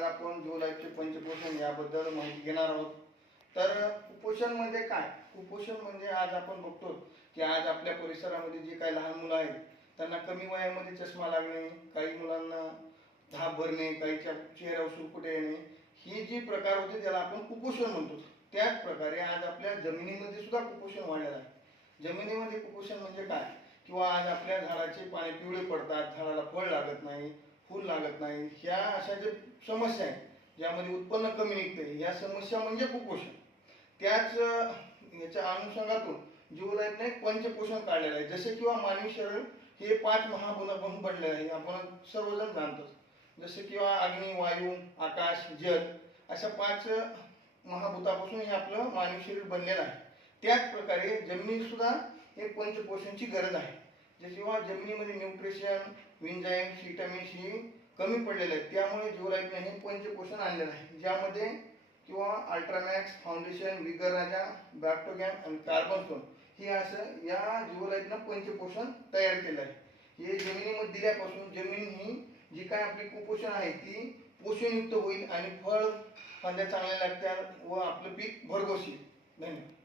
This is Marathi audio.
आज आपण जो लाईफचे पंचपोषण याबद्दल माहिती घेणार आहोत. तर कुपोषण म्हणजे काय? कुपोषण म्हणजे आज आपण बघतो की आज आपल्या परिसरामध्ये जे काही लहान मुलं आहेत त्यांना कमी वयामध्ये चष्मा लागणे काही मुलांना धाप भरणे काहीच्या चेहऱ्यावर सुरकुटे येणे ही जी प्रकार होते त्याला आपण कुपोषण म्हणतो. त्याच प्रकारे आज आपल्या जमिनीमध्ये सुद्धा कुपोषण वाढलेलं आहे. जमिनीमध्ये कुपोषण म्हणजे काय? किंवा आज आपल्या झाडाचे पाने पिवळे पडतात झाडाला फळ लागत नाही फूल लागत नाही. ह्या अशा जे समस्या आहेत ज्यामध्ये उत्पन्न कमी निघते ह्या समस्या म्हणजे कुपोषण. त्याच याच्या अनुषंगातून जीवलाईतने पंचपोषण काढलेलं आहे. जसे किंवा मानवी शरीर हे पाच महाभूत बनलेलं आहे. आपण सर्वजण जाणतो. जसे किंवा अग्नी वायू आकाश जल अशा पाच महाभूतापासून हे आपलं मानवी शरीर बनलेलं आहे. त्याच प्रकारे जमिनीत सुद्धा हे पंचपोषणची गरज आहे. जे जेव्हा जमिनीमध्ये न्यूट्रिशन विंजाईम व्हिटॅमिन ही कमी पडलेले आहेत. त्यामुळे जिओलाईटने हे पंचपोषण आणलेलं आहे ज्यामध्ये किंवा अल्ट्रामॅक्स फाउंडेशन विगर राजा बॅक्टोगॅम आणि कार्बन सोन ही असं या जिओलाईटनं पंचपोषण तयार केलं आहे हे जमिनीमध्ये दिल्यापासून जमीन ही जी काय आपली कुपोषण आहे ती पोषणयुक्त होईल आणि फळ फांद्या चांगल्या लागतात व आपलं पीक भरघोस येईल. धन्यवाद.